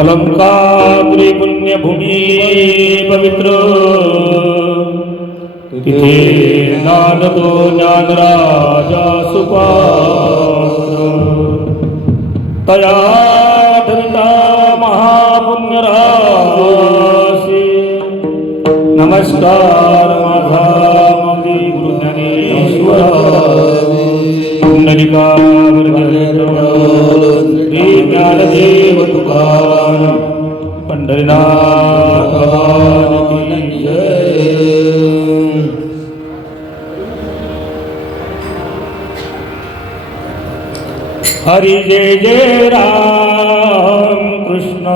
अलंकापुरी पुण्यभूमी पवित्र तिथे नांदतो ज्ञानराजा सुपात्र तया धरिता महापुण्यराशी नमस्कार माझा माऊली गुरु ज्ञानेश्वरा पुंडलिका श्री ज्ञानदेव तुकाराम पंढरीनाथ भगवान की जय। हरि जय जय राम कृष्ण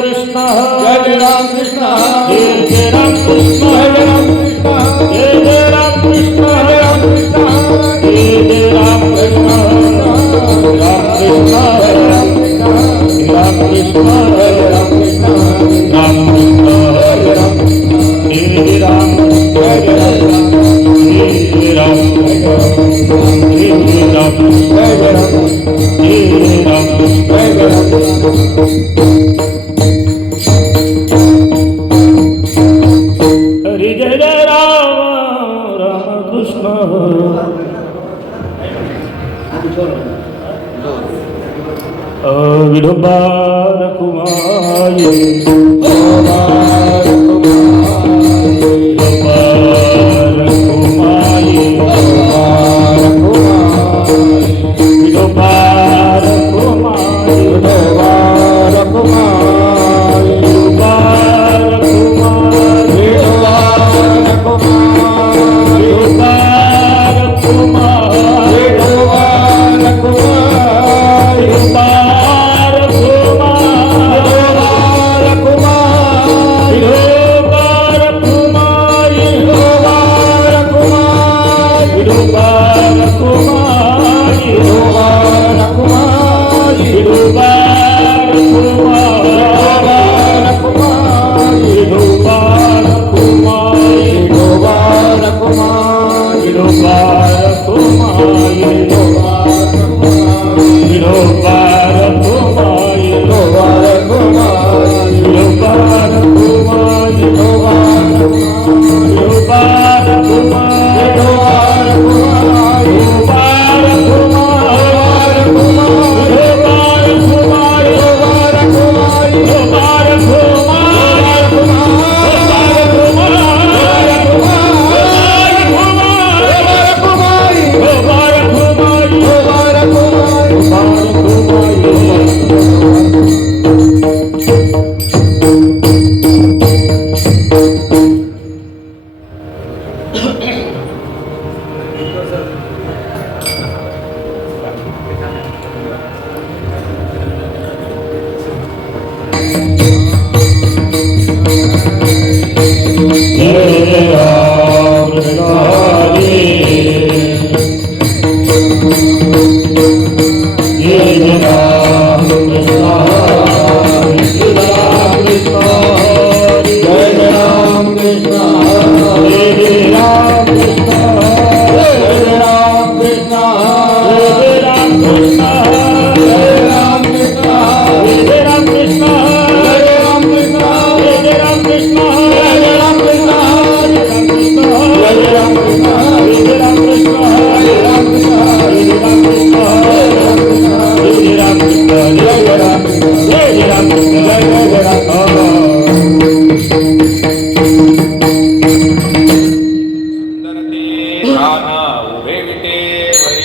कृष्ण जय राम कृष्ण जय राम कृष्ण जय राम कृष्ण जय राम कृष्ण जय राम कृष्ण जय राम कृष्ण राम कृष्ण राम कृष्ण राम कृष्ण जय राम कृष्ण राम कृष्ण जय राम जय राम जय राम जय राम जय राम जय राम जय राम जय राम हरि जय जय राम राम कृष्ण विडोबा रखुमाई विडोबा रखुमाई विडोबा रखुमाई विडोबा रखुमाई विडोबा रखुमाई विडोबा रखुमाई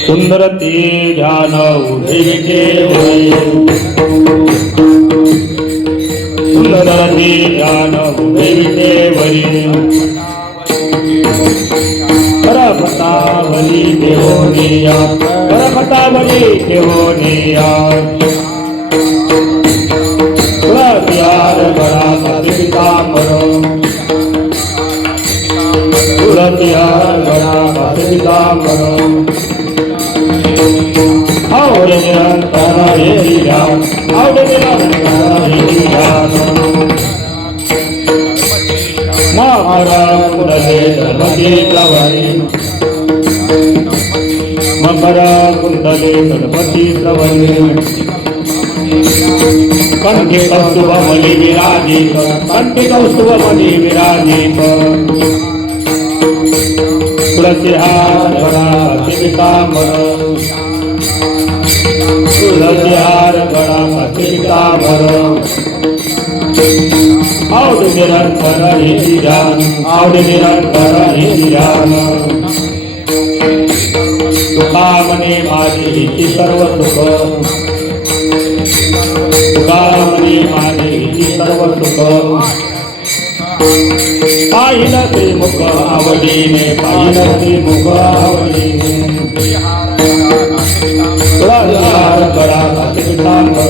सुंदर ते ध्यान उभे विठेवरी सुंदर ते ध्यान उभे विठेवरी परपतावली देवोनिया परपतावली देवोनिया तुळसियार गळा पितांबर तुळसियार गळा पितांबर और निरंतर हे राम और निरंतर हे राम मारा कुंडले धर्मती प्रवरी मकरा कुंडले धर्मती प्रवरी कंठे कौस्तुभ मणि विराजित कंठे कौस्तुभ मणि विराजित तुलसीहार गळा पितांबर तुलसीहार गळा पितांबर औड निरंतर हे ध्यान औड निरंतर हे ध्यान तुका मने माझे हिची सर्व सुख तुका मने माझे हिची सर्व सुख पाहिलं ते मुख आवडीने पाहिलं ते मुख आवडीने तुळसीहार गळा पितांबर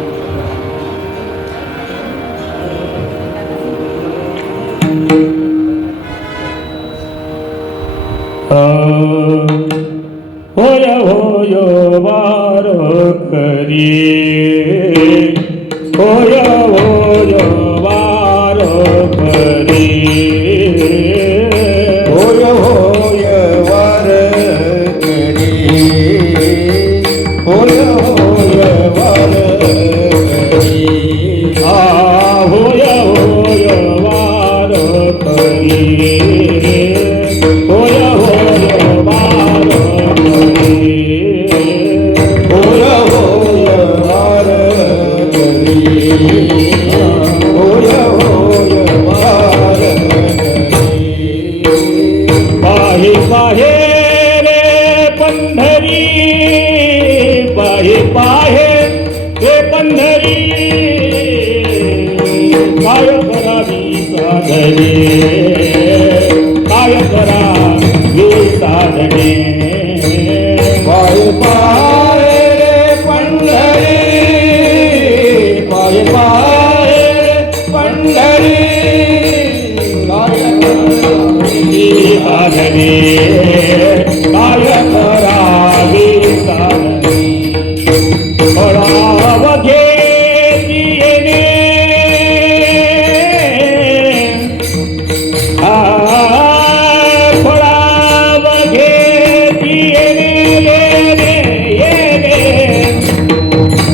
वार करी होय होय वार करी होय होय वार करी होय होय वार करी होय होय वार करी होय होय वार करी होय होय वार करी होय होय वार करी पाहे पाहे रे पंढरी पाहे पाहे रे पंढरी काय करावी साधने काय करावी साधने पाय पाय रे पंढरी पाय पाय रे पंढरी साधने काय करावी साधने पडाव घेती येणे पडाव घेती येणे येणे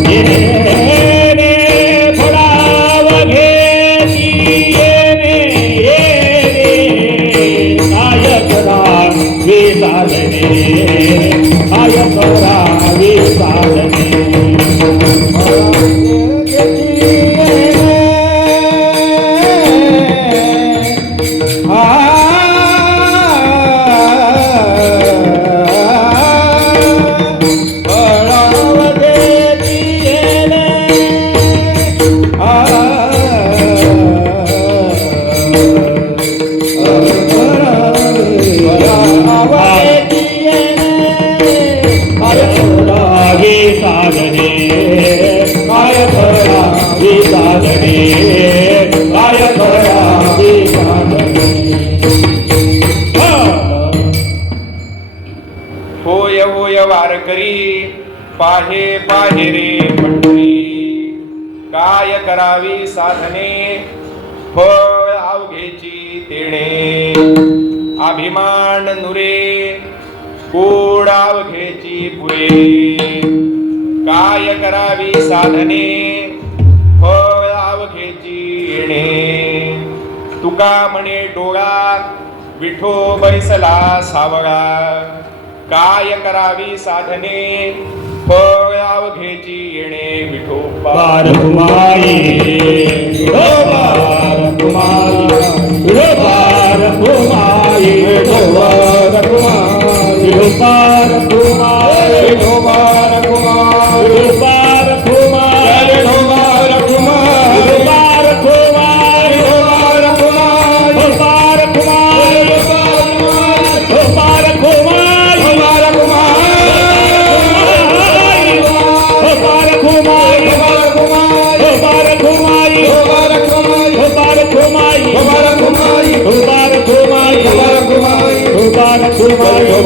येणे पडाव घेती येणे येणे काय करावी साधने काय करावी साधने करावी साधने काय करावी साधने काय करावी साधने होय होय वारकरी पाहे पाहे रे पंढरी काय करावी साधने फळ अवघेची तेणे अभिमान नुरे कोड अवघेची पुरे काय करावी साधने फळ अवघेची येणे तुका म्हणे डोळा विठो बैसला सावळा काय करावी साधने फळ अवघेची येणे विठो पार कुमारी पार कुमारी पार कुमारी पार कुमारी पार कुमारी पार कुमारी पार कुमारी पार कुमारी पार कुमारी पार कुमारी पार कुमारी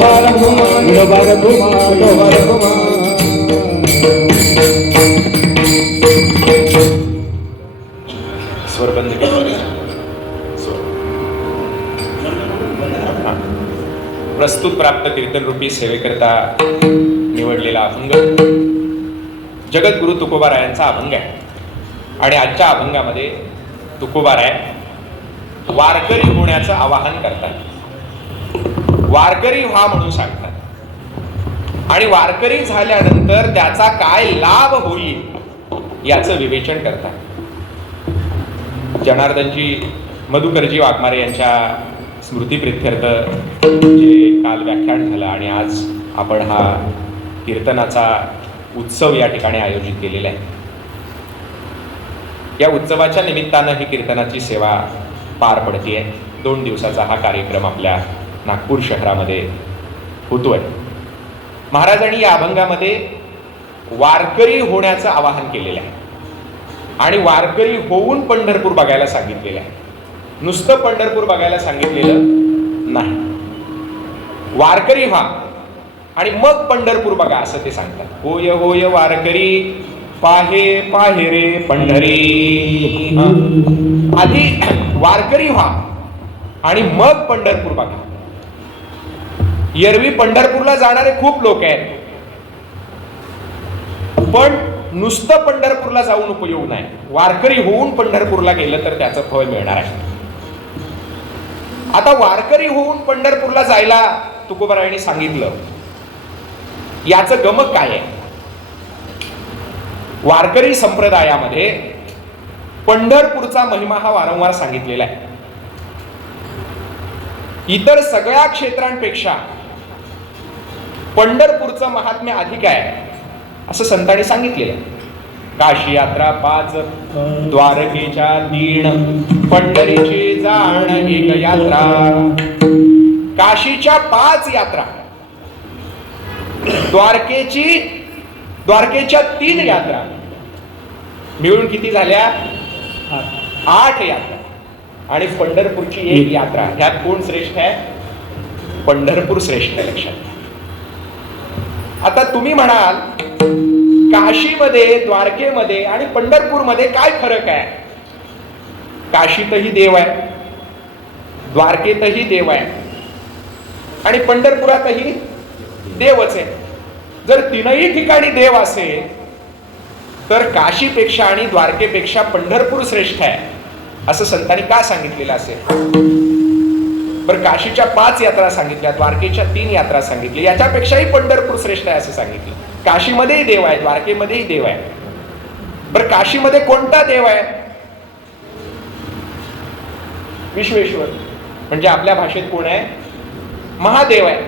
पार कुमारी पार स्वरबंद केले. प्रस्तुत प्राप्त कीर्तन रूपी सेवेकरता निवडलेला अभंग जगद्गुरु तुकोबारायांचा अभंग आहे. आणि आजच्या अभंगामध्ये तुकोबाराय वारकरी होण्याचं आवाहन करतात. वारकरी व्हा म्हणून सांगतात. आणि वारकरी झाल्यानंतर त्याचा काय लाभ होईल याचं विवेचन करतात. जनार्दनजी मधुकरजी वाघमारे यांच्या स्मृतिप्रित्यर्थ जे काल व्याख्यान झालं आणि आज आपण हा कीर्तनाचा उत्सव या ठिकाणी आयोजित केलेला आहे. या उत्सवाच्या निमित्तानं ही कीर्तनाची सेवा पार पडतीये. 2 दिवसाचा हा कार्यक्रम आपल्या नागपूर शहरामध्ये होतोय. महाराजांनी या अभंगामध्ये वारकरी होण्याचं आवाहन केलेलं आहे आणि वारकरी होऊन पंढरपूर बघायला सांगितलेलं आहे. नुसतं पंढरपूर बघायला सांगितलेलं नाही. वारकरी व्हा आणि मग पंढरपूर बघा असं ते सांगतात. होय होय वारकरी पाहे पाहे रे पंढरी. आधी वारकरी व्हा आणि मग पंढरपूर बघा. एरवी पंढरपूरला जाणारे खूप लोक आहेत, पण नुसतं पंढरपूरला जाऊन उपयोग नाही. वारकरी होऊन पंढरपूरला गेलं तर त्याचं फळ मिळणार आहे. आता वारकरी होऊन पंढरपूरला जायला तुकोबारायांनी सांगितलं, याचं गमक काय आहे? वारकरी संप्रदायामध्ये पंढरपूरचा महिमा हा वारंवार सांगितलेला आहे. इतर सगळ्या क्षेत्रांपेक्षा पंढरपूरचं महात्म्य अधिक आहे असं संतांनी सांगितलेलं आहे. काशी यात्रा 5, द्वारकेच्या 3, पंढरीची जाण 1 यात्रा. काशीच्या 5 यात्रा, द्वारकेच्या 3 यात्रा मिळून किती झाल्या? 8 यात्रा. आणि पंढरपूरची 1 यात्रा. ह्यात कोण श्रेष्ठ आहे? पंढरपूर श्रेष्ठ आहे. लक्षात. आता तुम्ही म्हणाल काशीमध्ये, द्वारकेमध्ये आणि पंढरपूरमध्ये काय फरक आहे? काशीतही देव आहे, द्वारकेतही देव आहे आणि पंढरपुरातही देवच आहे. जर तीनही ठिकाणी देव असेल तर काशीपेक्षा आणि द्वारकेपेक्षा पंढरपूर श्रेष्ठ आहे असं संतांनी का सांगितलेलं असेल? बरं, काशीच्या 5 यात्रा सांगितल्या, द्वारकेच्या 3 यात्रा सांगितल्या, याच्यापेक्षाही पंढरपूर श्रेष्ठ आहे असं सांगितलं. काशीमध्येही देव आहे, द्वारकेमध्येही देव आहे. बरं, काशीमध्ये कोणता देव आहे? विश्वेश्वर, म्हणजे आपल्या भाषेत कोण आहे? महादेव आहे.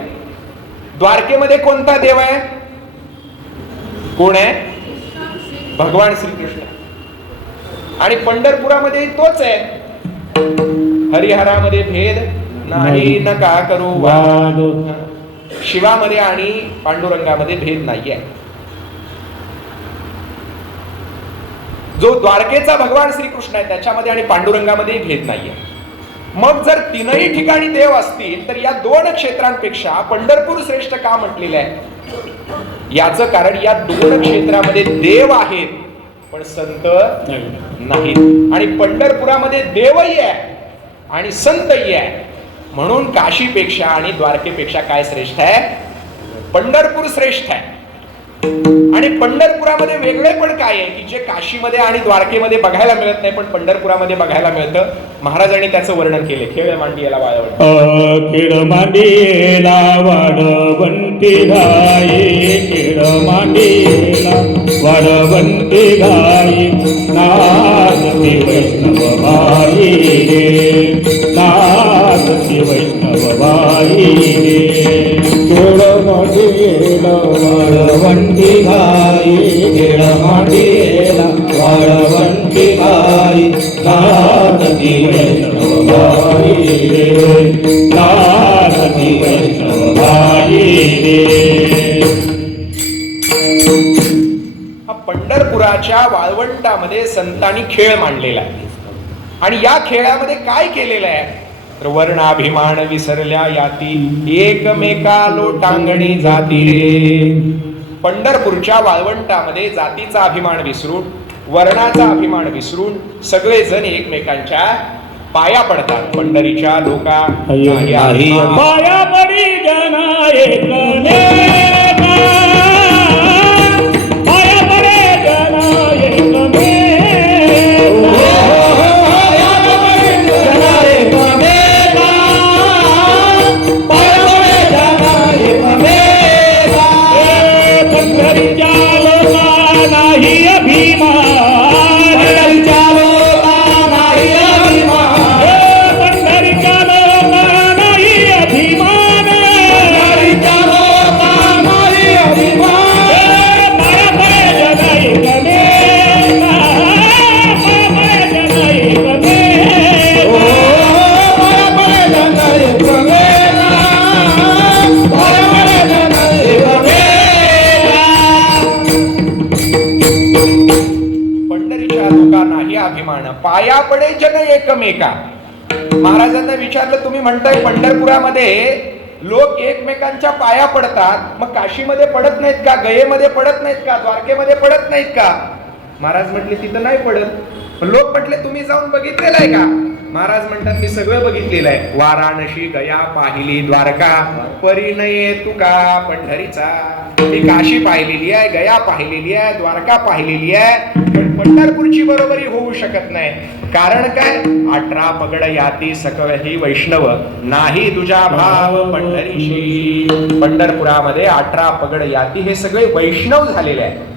द्वारकेमध्ये कोणता देव आहे? कोण आहे? भगवान श्रीकृष्ण. आणि पंढरपुरामध्ये तोच आहे. हरिहरामध्ये भेद नाही नका करू वाद. शिवामध्ये आणि पांडुरंगामध्ये भेद नाहीये. जो द्वारकेचा भगवान श्रीकृष्ण आहे त्याच्यामध्ये आणि पांडुरंगामध्ये भेद नाहीये. मग जर तीनही ठिकाणी देव असतील तर या 2 क्षेत्रांपेक्षा पंढरपूर श्रेष्ठ का म्हटलेलं आहे? याचं कारण या 2 क्षेत्रामध्ये देव आहेत पण संत नाहीत. आणि पंढरपुरामध्ये देवही आहे आणि संतही आहे. म्हणून काशीपेक्षा आणि द्वारकेपेक्षा काय श्रेष्ठ आहे? पंढरपूर श्रेष्ठ आहे. आणि पंढरपुरामध्ये वेगळे पण काय आहे की जे काशीमध्ये आणि द्वारकेमध्ये बघायला मिळत नाही पण पंढरपुरामध्ये बघायला मिळतं? महाराजांनी त्याचं वर्णन केले. खेळ मांडी याला वाळवंटी. खेळ मांडीला वाढवंटी गाई, खेळ मांडीला वाढवंटी गाई, नाचती वैष्णव बाई रे, नाचती वैष्णव बाई रे. खेळ मांडीला वाढवंटी गाई, खेळ मांडीला वाढवंटी गाई, नाचती वैष्णव बाई रे, नाचती वैष्णव बाई रे. हा पंढरपुराच्या वाळवंटामध्ये संतांनी खेळ मांडलेला आहे. आणि या खेळामध्ये काय केलेलं आहे तर वर्णाभिमान विसरल्या याती, एकमेका लोटांगणी जाती रे. पंढरपूरच्या वाळवंटामध्ये जातीचा अभिमान विसरून, वर्णाचा अभिमान विसरून सगळेजण एकमेकांच्या पाया पडतात. पंढरीच्या लोका पाया पडी जना एकमेका, पाया पडे जना एकमेका, पाया पडे जन एकमेका. महाराजांना विचारलं, तुम्ही म्हणताय पंढरपुरामध्ये लोक एकमेकांच्या पाया पडतात, मग काशीमध्ये पडत नाहीत का, गयेमध्ये पडत नाहीत का, द्वारकेमध्ये पडत नाहीत का? महाराज म्हटले तिथं नाही पडत. लोक म्हटले तुम्ही जाऊन बघितलेलं आहे का? महाराज म्हणतात मी सगळं बघितलेलं आहे. वाराणसी गया पाहिली, द्वारका परिणये तुका पंढरीचा. मी काशी पाहिलेली आहे, गया पाहिलेली आहे, द्वारका पाहिलेली आहे, पण पंढरपूरची बरोबरी होऊ शकत नाही. कारण काय? 18 पगड याती सकळ ही वैष्णव, नाही तुझा भाव पंढरीशी. पंढरपुरामध्ये 18 पगड याती हे सगळे वैष्णव झालेले आहे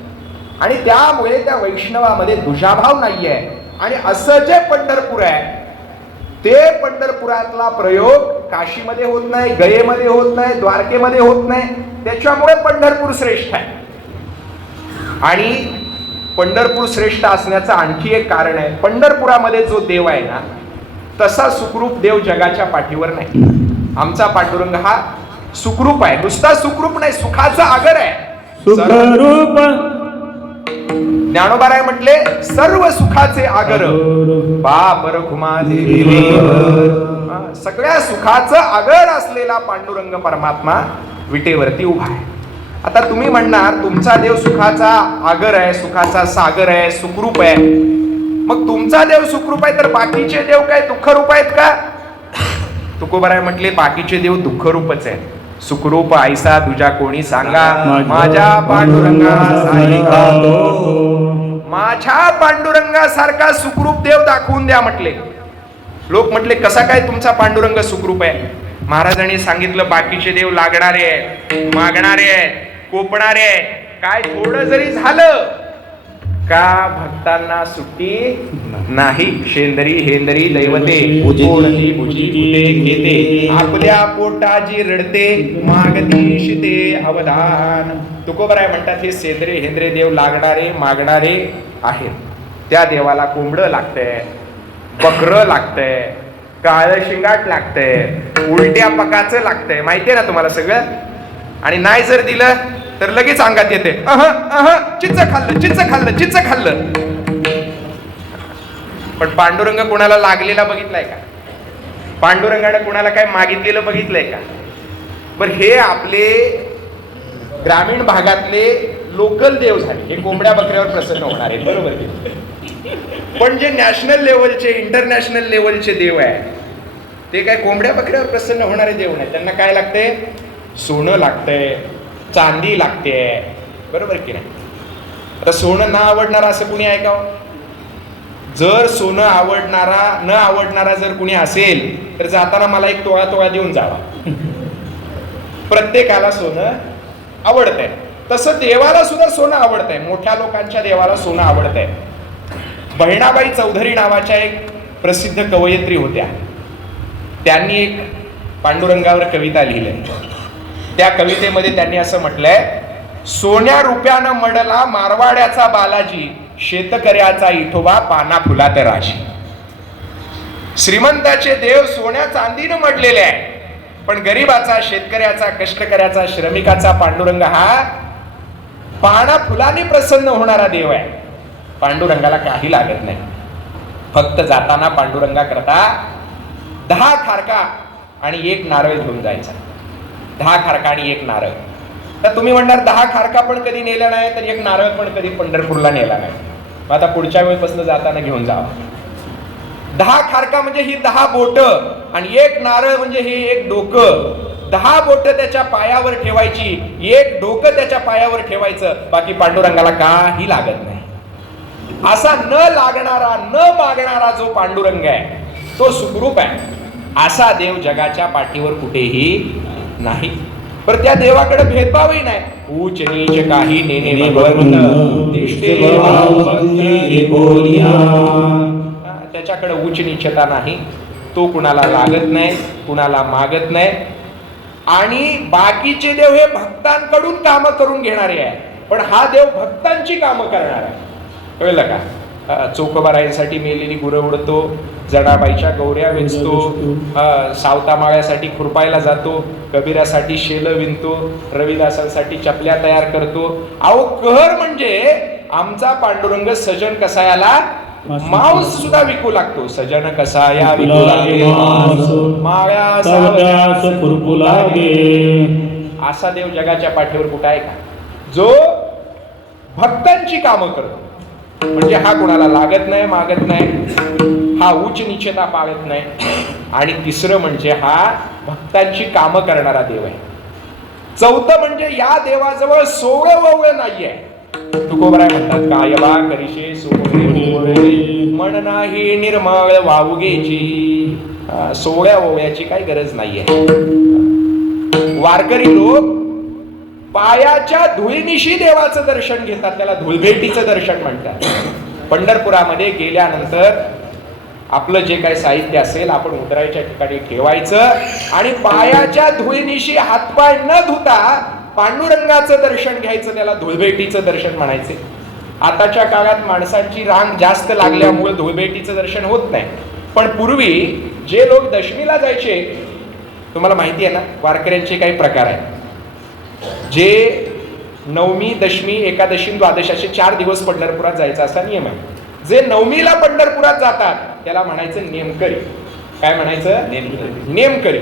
आणि त्यामुळे त्या वैष्णवामध्ये दुजाभाव नाहीये. आणि असं जे पंढरपूर आहे ते पंढरपुरातला प्रयोग काशीमध्ये होत नाही, गयेमध्ये होत नाही, द्वारकेमध्ये होत नाही. त्याच्यामुळे पंढरपूर श्रेष्ठ आहे. आणि पंढरपूर श्रेष्ठ असण्याचं आणखी एक कारण आहे, पंढरपुरामध्ये जो देव आहे ना तसा सुखरूप देव जगाच्या पाठीवर नाही. आमचा पांडुरंग हा सुखरूप आहे, नुसता सुखरूप नाही, सुखाचा आगर आहे. सुखरूप ज्ञानोबा राय म्हटले सर्व सुखाचे आगर बाप रखुमा देवी. सगळ्या सुखाचं आगर असलेला पांडुरंग परमात्मा विटेवरती उभा आहे. आता तुम्ही म्हणणार तुमचा देव सुखाचा आगर आहे, सुखाचा सागर आहे, सुखरूप आहे. मग तुमचा देव सुखरूप आहे तर बाकीचे देव काय दुःखरूप आहेत का? तुकोबाराय म्हटले बाकीचे देव दुःखरूपच आहेत. सुखरूप आयसा तुझ्या कोणी सांगा, माझ्या पांडुरंगा माझ्या पांडुरंगासारखा सुखरूप देव दाखवून द्या म्हटले. लोक म्हटले कसा काय तुमचा पांडुरंग सुखरूप आहे? महाराजांनी सांगितलं बाकीचे देव लागणारे आहेत, मागणारे आहेत, कोपणारे आहेत. काय थोडं जरी झालं का भक्तांना सुट्टी नाही. शेंदरी हेंदरी दैवते कोणती भुजी फुले घेते, आपल्या पोटाची रडते मागती शिते अवधान. तुकोबराय म्हणतात हे शेंदरे हेंद्रे देव लागणारे मागणारे आहेत. त्या देवाला कोंबडं लागतंय, बकरं लागतंय, काळं शिंगाट लागतंय, उलट्या पकाचं लागतंय, माहितीये ना तुम्हाला सगळं. आणि नाही जर दिलं तर लगेच अंगात येते चिंच खाल्लं, चिंच खाल्लं, चिंच खाल्लं. पण पांडुरंग कोणाला लागलेला बघितलाय का? पांडुरंगाने कोणाला काय मागितलेलं बघितलंय का? बर हे आपले ग्रामीण भागातले लोकल देव झाले, हे कोंबड्या बकऱ्यावर प्रसन्न होणार आहे, बरोबर. पण जे नॅशनल लेवलचे इंटरनॅशनल लेवलचे देव आहे ते काय कोंबड्या बकऱ्यावर प्रसन्न होणारे देव नाही. त्यांना काय लागते? सोनं लागतंय, चांदी लागते, बरोबर की नाही? आता सोनं न आवडणार असं कुणी आहे का? जर सोनं न आवडणारा जर कुणी असेल तर जाताना मला एक तोळा देऊन जावा. प्रत्येकाला सोनं आवडतंय, तसं देवाला सुद्धा सोनं आवडतंय. मोठ्या लोकांच्या देवाला सोनं आवडतंय. बहिणाबाई चौधरी नावाच्या एक प्रसिद्ध कवयित्री होत्या. त्यांनी एक पांडुरंगावर कविता लिहिली. त्या कवितेमध्ये त्यांनी असं म्हटलंय, सोन्या रुपयानं मडला मारवाड्याचा बालाजी, शेतकऱ्याचा इठोबा पाना फुलात राशी. श्रीमंताचे देव सोन्या चांदीनं मडलेले आहे, पण गरीबाचा, शेतकऱ्याचा, कष्टकऱ्याचा, श्रमिकाचा पांडुरंग हा पाना फुलाने प्रसन्न होणारा देव आहे. पांडुरंगाला काही लागत नाही. फक्त जाताना पांडुरंगा करता 10 खारका आणि 1 नारळ घेऊन जायचा. 10 खारका आणि 1 नारळ. तर तुम्ही म्हणणार 10 खारका पण कधी नेला नाही तर 1 नारळ पण कधी पंढरपूरला नेला नाही. मग आता पुढच्या वेळेपासून जाताना घेऊन जावा. 10 खारका म्हणजे ही 10 बोट आणि 1 नारळ म्हणजे हे 1 डोकं. 10 बोट त्याच्या पायावर ठेवायची, 1 डोकं त्याच्या पायावर ठेवायचं. बाकी पांडुरंगाला काही लागत नाही. असा न लागणारा, न मागणारा जो पांडुरंग आहे तो सुखरूप आहे. असा देव जगाच्या पाठीवर कुठेही नाही. पण त्या देवाकडे भेदभावही नाही. उच्च नीच काही नेने भगवंत दिसते भाव भक्ती बोलिया. त्याच्याकडे उच्च नीचता नाही. तो कुणाला लागत नाही, कुणाला मागत नाही. आणि बाकीचे देव हे भक्तांकडून कामं करून घेणारे आहे, पण हा देव भक्तांची कामं करणार आहे. कळलं का? चोखोबारायांसाठी मेलेली गुरं उडतो, जडाबाईच्या गौऱ्या वेचतो, सावतामाळ्यासाठी खुरपायला जातो, कबीरासाठी शेल विणतो, रविदासांसाठी चपल्या तयार करतो. अहो कहर म्हणजे आमचा पांडुरंग सजन कसायाला मांस सुद्धा विकू लागतो. सजन कसा या विकू लागे मांस, माव्या सावल्यास खुरपू लागे. असा देव जगाच्या पाठीवर कुठं आहे का, जो भक्तांची कामं करतो. म्हणजे हा कोणाला लागत नाही, मागत नाही, हा उच्च नीचता पाळत नाही. आणि तिसरं म्हणजे हा भक्तांची कामं करणारा देव आहे. चौथं म्हणजे या देवाजवळ सोवळं ववळं नाहीये. तुकोबराय म्हणतात, काय बा करिशे सोवळे मन नाही निर्मळ वावगेची. सोवळ्या ववळ्याची काही गरज नाहीये. वारकरी लोक पायाच्या धुळीनिशी देवाचं दर्शन घेतात, त्याला धुळभेटीचं दर्शन म्हणतात. पंढरपुरामध्ये गेल्यानंतर आपलं जे काही साहित्य असेल आपण उतरायच्या ठिकाणी ठेवायचं आणि पायाच्या धुळीनिशी हातपाय न धुता पांडुरंगाचं दर्शन घ्यायचं, त्याला धुळभेटीचं दर्शन म्हणायचे. आताच्या काळात माणसांची रांग जास्त लागल्यामुळे धुळभेटीचं दर्शन होत नाही. पण पूर्वी जे लोक दशमीला जायचे, तुम्हाला माहिती आहे ना वारकऱ्यांचे काही प्रकार आहेत. जे नवमी, दशमी, एकादशी, द्वादशी असे 4 दिवस पंढरपुरात जायचा असा नियम आहे. जे नवमीला पंढरपुरात जातात त्याला म्हणायचं नेमकरी. काय म्हणायचं? नेमकरी.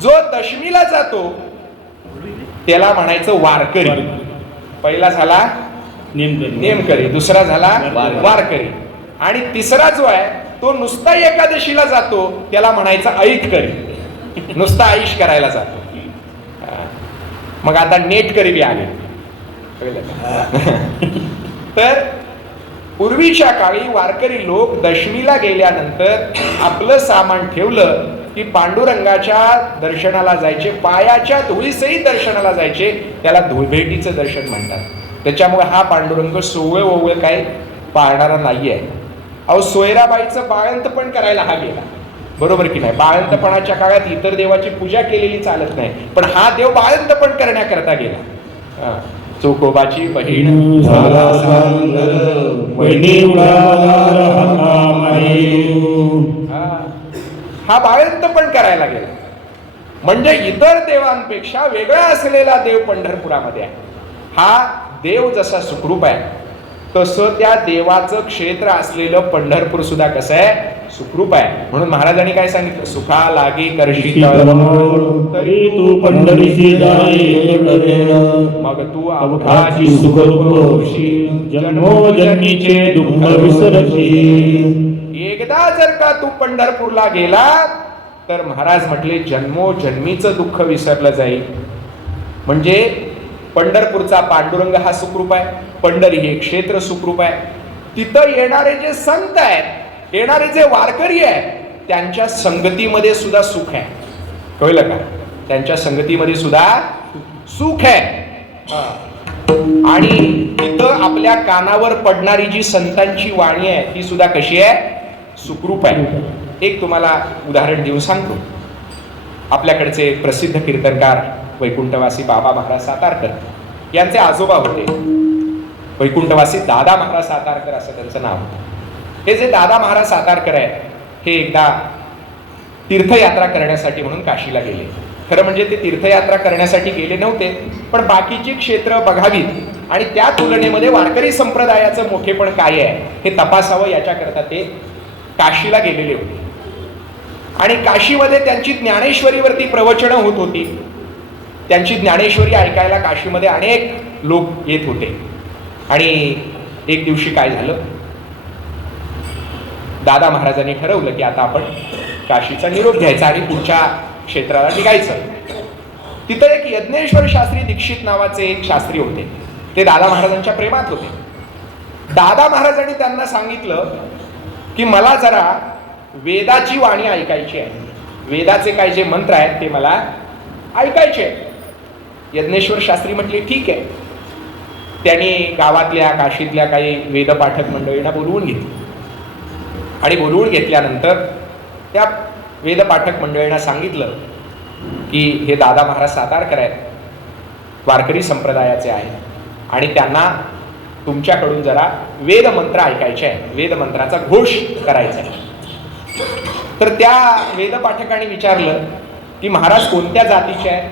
जो दशमीला जातो त्याला म्हणायचं वारकरी. पहिला झाला नेमकरी, दुसरा झाला वारकरी, आणि तिसरा जो आहे तो नुसता एकादशीला जातो त्याला म्हणायचं ऐतकरी. नुसता आईश करायला जातो. मग आता नेटकरी बी आले. तर पूर्वीच्या काळी वारकरी लोक दशमीला गेल्यानंतर आपलं सामान ठेवलं की पांडुरंगाच्या दर्शनाला जायचे, पायाच्या धुळीसहित दर्शनाला जायचे. त्याला धुळभेटीचं दर्शन म्हणतात. त्याच्यामुळे हा पांडुरंग सोवळ ओवळ काय पाळणारा नाहीये. अहो सोयराबाईचं बाळंत पण करायला हा गेला, बरोबर की नाही? बाळंतपणाच्या काळात इतर देवाची पूजा केलेली चालत नाही, पण हा देव बाळंतपण करण्याकरता गेला. चोकोबाची बहीण झाला सांग वहिनी उडाला हा बाळंतपण करायला गेला. म्हणजे इतर देवांपेक्षा वेगळा असलेला देव पंढरपुरामध्ये आहे. हा देव जसा सुखरूप आहे तसं त्या देवाचं क्षेत्र असलेलं पंढरपूर सुद्धा कसं आहे? सुखरूप आहे. म्हणून महाराजांनी काय सांगितलं? सुखा लागी करशी तरी तू पंढरीशी जाई, मग तू अवघाची सुख होशी, जन्मोजन्मीचे दुःख विसरशी. एकदा जर का तू पंढरपूरला गेला तर महाराज म्हटले जन्मोजन्मीचं दुःख विसरलं जाईल. म्हणजे पंढरपूरचा पांडुरंग हा सुखरूप आहे, पंढरी हे क्षेत्र सुखरूप आहे. तिथं येणारे जे संत आहेत, येणारे जे वारकरी आहेत, त्यांच्या संगतीमध्ये सुद्धा सुख आहे. कळलं का? त्यांच्या संगतीमध्ये सुद्धा सुख आहे. आणि तिथं आपल्या कानावर पडणारी जी संतांची वाणी आहे ती सुद्धा कशी आहे? सुखरूप आहे. एक तुम्हाला उदाहरण देऊन सांगतो. आपल्याकडचे प्रसिद्ध कीर्तनकार वैकुंठवासी बाबा महाराज सातारकर यांचे आजोबा होते. वैकुंठवासी दादा महाराज सातारकर असं त्यांचं नाव होतं. हे जे दादा महाराज सातारकर आहे हे एकदा तीर्थयात्रा करण्यासाठी म्हणून काशीला गेले. खरं म्हणजे ते तीर्थयात्रा करण्यासाठी गेले नव्हते, पण बाकीची क्षेत्र बघावीत आणि त्या तुलनेमध्ये वारकरी संप्रदायाचं मोठेपण काय आहे हे तपासावं याच्याकरता ते काशीला गेलेले होते. आणि काशीमध्ये त्यांची ज्ञानेश्वरीवरती प्रवचनं होत होती. त्यांची ज्ञानेश्वरी ऐकायला काशीमध्ये अनेक लोक येत होते. आणि एक दिवशी काय झालं, दादा महाराजांनी ठरवलं की आता आपण काशीचा निरोप घ्यायचा आणि पुढच्या क्षेत्राला निघायचं. तिथं एक यज्ञेश्वर शास्त्री दीक्षित नावाचे एक शास्त्री होते. ते दादा महाराजांच्या प्रेमात होते. दादा महाराजांनी त्यांना सांगितलं की मला जरा वेदाची वाणी ऐकायची आहे, वेदाचे काय जे मंत्र आहेत ते मला ऐकायचे. यज्ञेश्वर शास्त्री म्हटले ठीक आहे. त्यांनी गावातल्या काशीतल्या काही वेदपाठक मंडळींना बोलवून घेतली आणि बोलवून घेतल्यानंतर त्या वेदपाठक मंडळींना सांगितलं की हे दादा महाराज सातारकर आहेत, वारकरी संप्रदायाचे आहेत आणि त्यांना तुमच्याकडून जरा वेदमंत्र ऐकायचे आहे, वेदमंत्राचा घोष करायचा आहे. तर त्या वेदपाठकांनी विचारलं की महाराज कोणत्या जातीचे आहेत?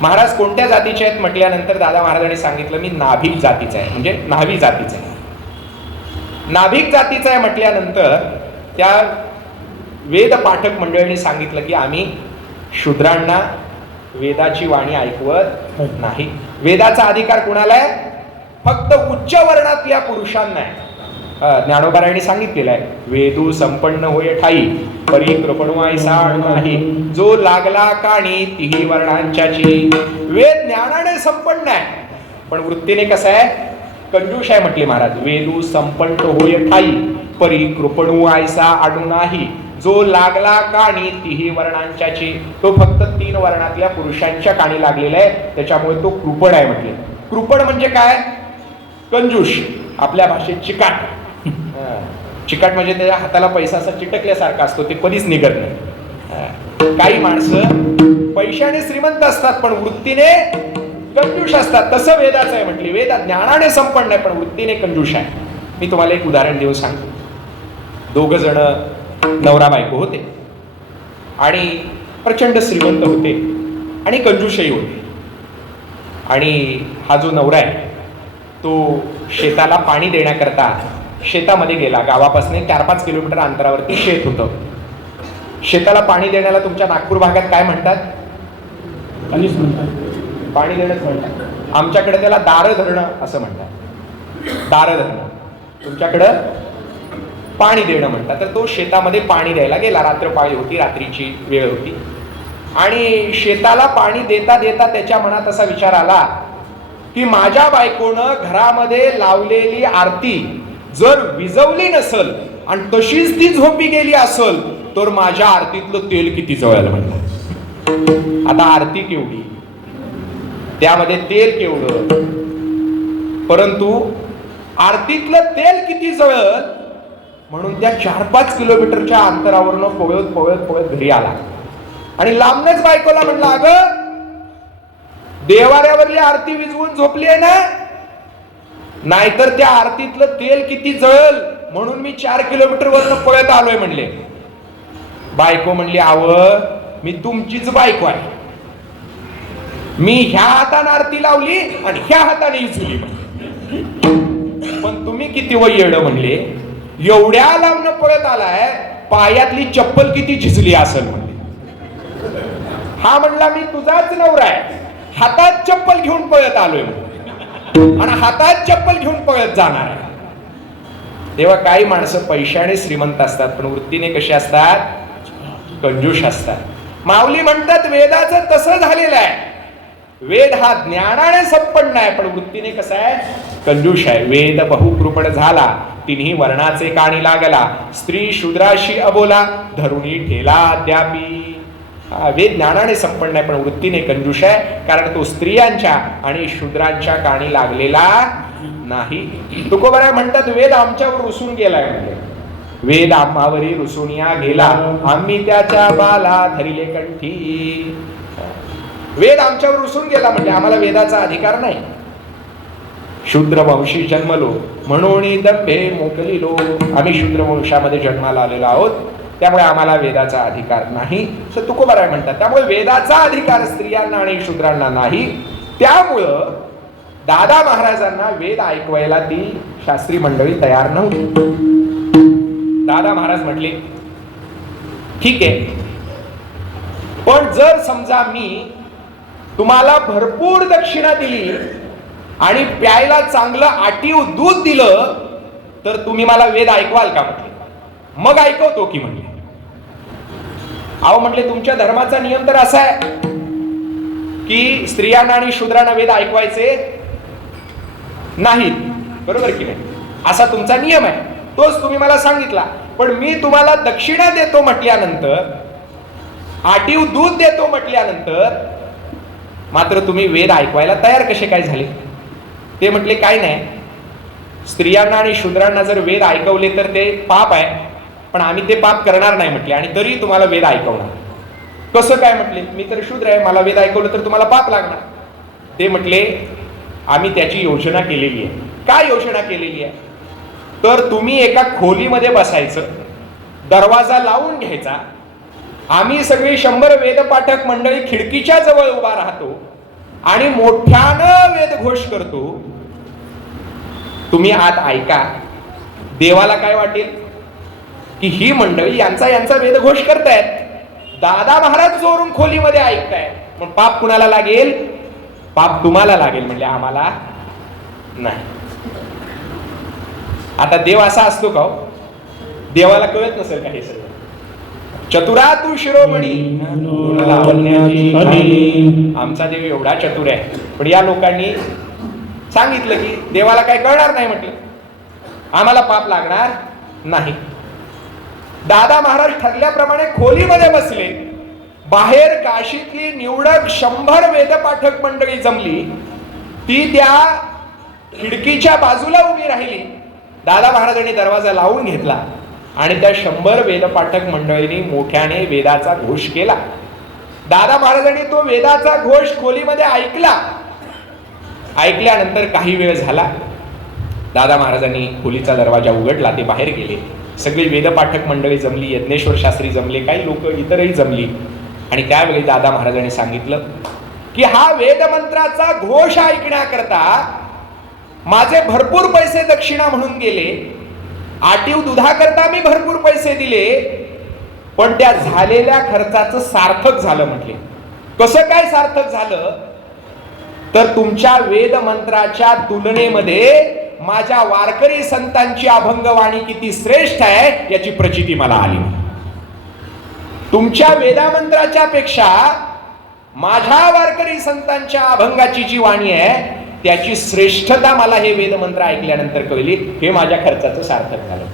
महाराज कोणत्या जातीचे आहेत म्हटल्यानंतर दादा महाराजांनी सांगितलं मी नाभी जातीचा आहे, म्हणजे न्हावी जातीचा आहे. नाभिक जातीचा आहे म्हटल्यानंतर त्या वेद पाठक मंडळींनी सांगितलं की आम्ही शूद्रांना वेदाची वाणी ऐकवत नाही. वेदाचा अधिकार कुणाला आहे? फक्त उच्च वर्णातल्या पुरुषांना आहे. ज्ञानोबारायांनी सांगितलेलं आहे, वेदू संपन्न होय ठाई परी कृपणवायसा नाही, जो लागला काणी तिही वर्णांच्याची. वेद ज्ञानाने संपन्न आहे पण वृत्तीने कसं आहे? कंजूष आहे म्हटले महाराज. वेदू संपन्न होय ठाई परी कृपणवायसा आडू नाही, जो लागला काणी तिही वर्णांच्याची. तो फक्त 3 वर्णातल्या पुरुषांच्या काणी लागलेला आहे, त्याच्यामुळे तो कृपण आहे म्हटले. कृपण म्हणजे काय? कंजूष. आपल्या भाषेत चिकाट. चिकाट म्हणजे त्याच्या हाताला पैसा असा चिटकल्यासारखा असतो, ते कधीच निघत नाही. काही माणसं पैशाने श्रीमंत असतात पण वृत्तीने कंजूष असतात. तसं वेदाचं आहे म्हटले. वेद ज्ञानाने संपन्न आहे पण वृत्तीने कंजूष आहे. मी तुम्हाला एक उदाहरण देऊन सांगतो. 2 जण नवरा बायको होते आणि प्रचंड श्रीमंत होते आणि कंजूषही होते. आणि हा जो नवरा आहे तो शेताला पाणी देण्याकरता शेतामध्ये गेला. गावापासून 4-5 किलोमीटर अंतरावरती शेत होतं. शेताला पाणी देण्याला तुमच्या नागपूर भागात काय म्हणतात? काहीच म्हणतात. पाणी देणंच म्हणतात. आमच्याकडे त्याला दार धरणं असं म्हणतात. दार धरणं. तुमच्याकडं पाणी देणं म्हणतात. तर तो शेतामध्ये पाणी द्यायला गेला. रात्रपाळी होती, रात्रीची वेळ होती आणि शेताला पाणी देता देता त्याच्या मनात असा विचार आला की माझ्या बायकोनं घरामध्ये लावलेली आरती जर विजवली नसल आणि तशीच ती झोपी गेली असल तर माझ्या आरतीतलं तेल किती जळेल म्हणलं. आता आरती केवढी, त्यामध्ये तेल केवढं, परंतु आरतीतलं तेल किती जळेल म्हणून त्या 4-5 किलोमीटरच्या अंतरावरनं पळत पळत पळत घरी आला आणि लांबनच बायकोला म्हणलं, अगं देवाऱ्यावरली आरती विजवून झोपली आहे ना, नाहीतर त्या आरतीतलं तेल किती जळल म्हणून मी 4 किलोमीटर वरनं पळत आलोय म्हणले. बायको म्हणली, आव मी तुमचीच बायको आहे. मी ह्या हाताने आरती लावली आणि ह्या हाताने विजवली पण तुम्ही किती येड म्हणले, एवढ्या लांबनं पळत आलाय, पायातली चप्पल किती झिजली असेल म्हणले. हा म्हणला मी तुझाच नवरा आहे, हातात चप्पल घेऊन पळत आलोय आणि हातात चप्पल घेऊन पळत जाणार आहे. तेव्हा काही माणसं पैशाने श्रीमंत असतात पण वृत्तीने कशी असतात? कंजूष असतात. माऊली म्हणतात वेदाचं तसं झालेलं आहे. वेद हा ज्ञानाने संपन्न आहे पण वृत्तीने कसा आहे? कंजूष आहे. वेद बहुकृपण झाला तिन्ही वर्णाचे काणी लागला, स्त्री शूद्राशी अबोला धरुणी ठेला अद्यापी. वेद ज्ञानाने संपन्न आहे पण वृत्तीने कंजूष आहे, कारण तो स्त्रियांच्या आणि शूद्रांच्या काणी लागलेला नाही. तुकोबराय म्हणतात वेद आमच्यावर रुसून गेलाय म्हणजे. वेद आम्हावरी रुसूनिया गेला, आम्ही त्याच्या बाला धरिले कंठी. वेद आमच्यावर रुसून गेला म्हणजे आम्हाला वेदाचा अधिकार नाही. शूद्र वंशी जन्मलो म्हणून दंभे मोकलिलो. आम्ही शूद्र वंशामध्ये जन्माला आलेलो आहोत त्यामुळे आम्हाला वेदाचा अधिकार नाही असं तुकोबराय म्हणतात. त्यामुळे वेदाचा अधिकार स्त्रियांना आणि शूद्रांना नाही. त्यामुळं दादा महाराजांना वेद ऐकवायला ती शास्त्री मंडळी तयार नव्हती. दादा महाराज म्हटले ठीक आहे, पण जर समजा मी तुम्हाला भरपूर दक्षिणा दिली आणि प्यायला चांगलं आटीव दूध दिलं तर तुम्ही मला वेद ऐकवाल का म्हटले. मग ऐकवतो की म्हटले. अहो म्हटले तुमच्या धर्माचा नियम तर असा आहे की स्त्रियांना आणि शूद्रांना वेद ऐकवायचे नाहीत, बरोबर की नाही? असा तुमचा नियम आहे, तोच तुम्ही मला सांगितला. पण मी तुम्हाला दक्षिणा देतो म्हटल्यानंतर, आटीव दूध देतो म्हटल्यानंतर मात्र तुम्ही वेद ऐकवायला तयार कसे काय झाले? ते म्हटले काय नाही, स्त्रियांना आणि शूद्रांना जर वेद ऐकवले तर ते पाप आहे, पण आम्ही ते पाप करणार नाही म्हटले आणि तरी तुम्हाला वेद ऐकवणार. कसं काय म्हटले? मी तर शूद्र आहे, मला वेद ऐकवलं तर तुम्हाला पाप लागणार. ते म्हटले आम्ही त्याची योजना केलेली आहे. काय योजना केलेली आहे? तर तुम्ही एका खोलीमध्ये बसायचं, दरवाजा लावून घ्यायचा, आम्ही सगळी 100 वेदपाठक मंडळी खिडकीच्या जवळ उभा राहतो आणि मोठ्यानं वेद घोष करतो. तुम्ही आत ऐका, देवाला काय वाटेल की ही मंडळी यांचा वेदघोष करतायत, दादा महाराज जोरून खोलीमध्ये ऐकताय, पण पाप कुणाला लागेल? पाप तुम्हाला लागेल. म्हणजे आम्हाला नाही. आता देव असा असतो का? देवाला कळत नसेल का हे सगळं? चतुरा तू शिरोमणी, आमचा देव एवढा चतुर आहे. पण या लोकांनी सांगितलं की देवाला काय कळणार नाही, म्हटलं आम्हाला पाप लागणार नाही. दादा महाराज ठरल्याप्रमाणे खोलीमध्ये बसले. बाहेर काशीतली निवडक 100 वेदपाठक मंडळी जमली. ती त्या खिडकीच्या बाजूला उभी राहिली. दादा महाराजांनी दरवाजा लावून घेतला आणि त्या 100 वेदपाठक मंडळींनी मोठ्याने वेदाचा घोष केला. दादा महाराजांनी तो वेदाचा घोष खोलीमध्ये ऐकला. ऐकल्यानंतर काही वेळ झाला. दादा महाराजांनी खोलीचा दरवाजा उघडला. ते बाहेर गेले. सगळी वेदपाठक मंडळी जमली. यज्ञेश्वर शास्त्री जमले, काही लोक इतरही जमली. आणि त्यावेळी दादा महाराजांनी सांगितलं की हा वेदमंत्राचा घोष ऐकण्याकरता माझे भरपूर पैसे दक्षिणा म्हणून गेले. आटीव दुधाकरता मी भरपूर पैसे दिले, पण त्या झालेल्या खर्चाचं सार्थक झालं. म्हटले कसं काय सार्थक झालं? तर तुमच्या वेदमंत्राच्या तुलनेमध्ये माझ्या वारकरी संतांची अभंगवाणी किती श्रेष्ठ आहे याची प्रचिती मला आली. तुमच्या वेदामंत्राच्या पेक्षा माझ्या वारकरी संतांच्या अभंगाची जी वाणी आहे त्याची श्रेष्ठता मला हे वेदमंत्र ऐकल्यानंतर कळली. हे माझ्या खर्चाचं सार्थक झालं.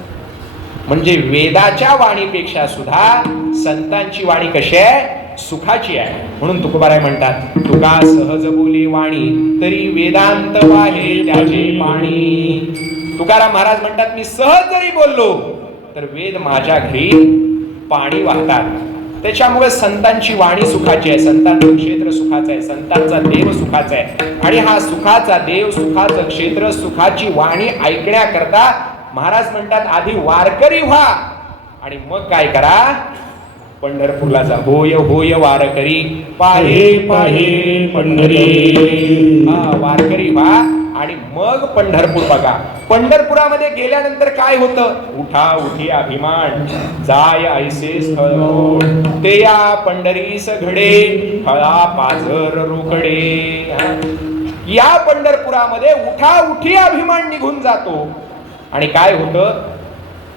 म्हणजे वेदाच्या वाणीपेक्षा सुद्धा संतांची वाणी कशी आहे? सुखाची आहे. म्हणून तुकोबाराय म्हणतात, तुका सहज बोली वाणी तरी वेदांत वाहे त्याचे पाणी. तुकाराम महाराज म्हणतात, मी सहज जरी बोललो तर वेद माझ्या घरी पाणी वाहतात. त्याच्यामुळे संतांची वाणी सुखाची आहे, संतांचं क्षेत्र सुखाचं आहे, संतांचा देव सुखाचा आहे. आणि हा सुखाचा देव, सुखाचं क्षेत्र, सुखाची वाणी ऐकण्याकरता महाराज म्हणतात आधी वारकरी व्हा आणि मग काय करा? पंढरपूरला जा. होय होय वारकरी पाहे पाहे पंढरी. वारकरी व्हा आणि मग पंढरपूर बघा. पंढरपुरामध्ये गेल्यानंतर काय होतं? उठा उठी अभिमान जाय ऐसे स्थळ ते या पंढरीस घडे फळा पाझर रोकडे. या पंढरपुरामध्ये उठा उठी अभिमान निघून जातो आणि काय होतं?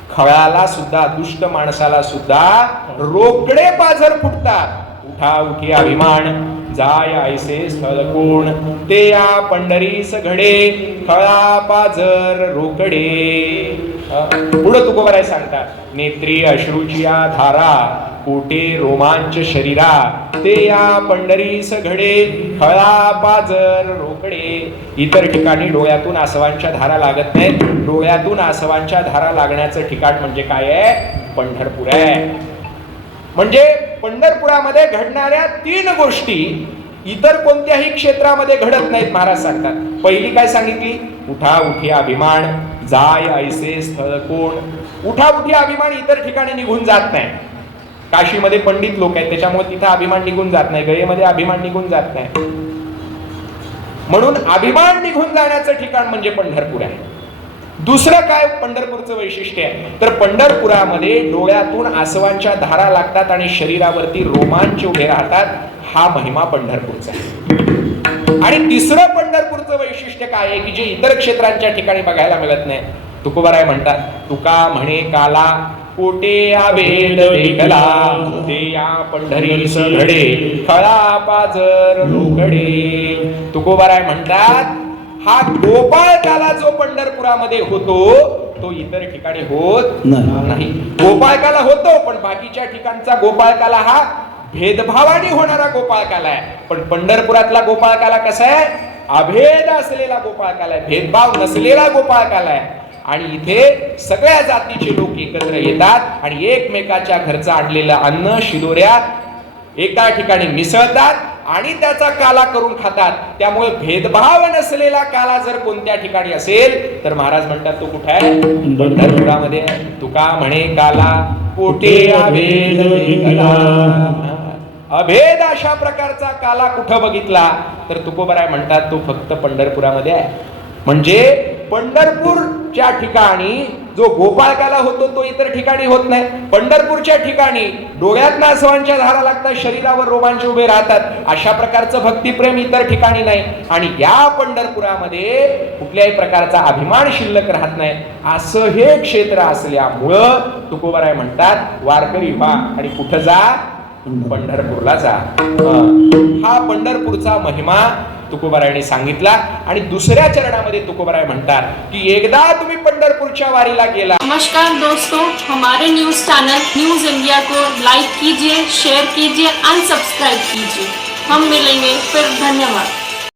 खळाला सुद्धा, दुष्ट माणसाला सुद्धा रोकडे पाझर फुटतात. उठा उठी अभिमान जाय ऐसे स्थळ कोण ते या पंढरीस घडे खळा पाझर रोकडे. पुढे तुकोबाराय सांगतात, नेत्री अश्रूची या धारा पोटे रोमांच शरीरा ते या पंढरीस घडे खळा पाझर रोकडे. इतर ठिकाणी डोळ्यातून आसवांच्या धारा लागत नाहीत. डोळ्यातून आसवांच्या धारा लागण्याचं ठिकाण म्हणजे काय आहे? पंढरपूर आहे. म्हणजे पंढरपुरामध्ये घडणाऱ्या 3 गोष्टी इतर कोणत्याही क्षेत्रामध्ये घडत नाहीत. महाराज सांगतात, पहिली काय सांगितली? उठा उठी अभिमान जाय ऐसे स्थळ कोण. उठा उठी अभिमान इतर ठिकाणी निघून जात नाही. काशीमध्ये पंडित लोक आहेत त्याच्यामुळे तिथं अभिमान निघून जात नाही, गयेमध्ये अभिमान निघून जात नाही. म्हणून अभिमान निघून जाण्याचं ठिकाण म्हणजे पंढरपूर आहे. दुसरं काय पंढरपूरचं वैशिष्ट्य आहे? तर पंढरपुरामध्ये डोळ्यातून आसवांच्या धारा लागतात आणि शरीरावरती रोमांच उभे राहतात. हा महिमा पंढरपूरचा आहे. आणि तिसरं पंढरपूरचं वैशिष्ट्य काय आहे की जे इतर क्षेत्रांच्या ठिकाणी बघायला मिळत नाही? तुकोबाराय म्हणतात, तुका म्हणे काला पोटे आभेद देखला ते या पंढरीस घडे खळा पाझर रोकडे. तुकोबाराय म्हणतात, हा गोपाळ काला जो पंढरपुरामध्ये होतो तो इतर ठिकाणी होत नाही. गोपाळ काला होतो पण बाकीच्या ठिकाणचा गोपाळ काला हा भेदभावाने होणारा गोपाळ काला आहे. पण पंढरपुरातला गोपाळ काला कसा आहे? अभेद असलेला गोपाळ काला आहे, भेदभाव नसलेला गोपाळ काला आहे. आणि इथे सगळ्या जातीचे लोक एकत्र येतात आणि एकमेकाच्या घरचं आणलेलं अन्न शिदोऱ्या एका ठिकाणी मिसळतात आणि त्याचा काला करून खातात. त्यामुळे भेदभाव नसलेला काला जर कोणत्या ठिकाणी असेल तर महाराज म्हणतात तो कुठे आहे? पंढरपुरामध्ये. तुका म्हणे काला पोटे अभेद देखला. अभेद अशा प्रकारचा काला कुठं बघितला तर तुकोबाराय म्हणतात तो फक्त पंढरपुरामध्ये आहे. म्हणजे पंढरपूरच्या ठिकाणी जो गोपाळकाला होतो तो इतर ठिकाणी होत नाही. पंढरपूरच्या ठिकाणी डोळ्यात नासवांच्या धारा लागतात, शरीरावर रोमांच उभे राहतात. अशा प्रकारचं भक्तिप्रेम इतर ठिकाणी नाही. आणि या पंढरपुरामध्ये कुठल्याही प्रकारचा अभिमान शिल्लक राहत नाही. असं हे क्षेत्र असल्यामुळं तुकोबाराय म्हणतात वारकरी व्हा आणि कुठं जा, पंढरपूरला जा. हा पंढरपूरचा महिमा तुकोबारायांनी सांगितला. आणि दुसऱ्या चरणामध्ये तुकोबाराय म्हणतात की एकदा तुम्ही पंढरपूरच्या वारीला गेला. नमस्कार दोस्तों, हमारे न्यूज चैनल न्यूज इंडिया को लाइक कीजिए, शेयर कीजिए एंड सब्सक्राइब कीजिए. हम मिलेंगे फिर. धन्यवाद.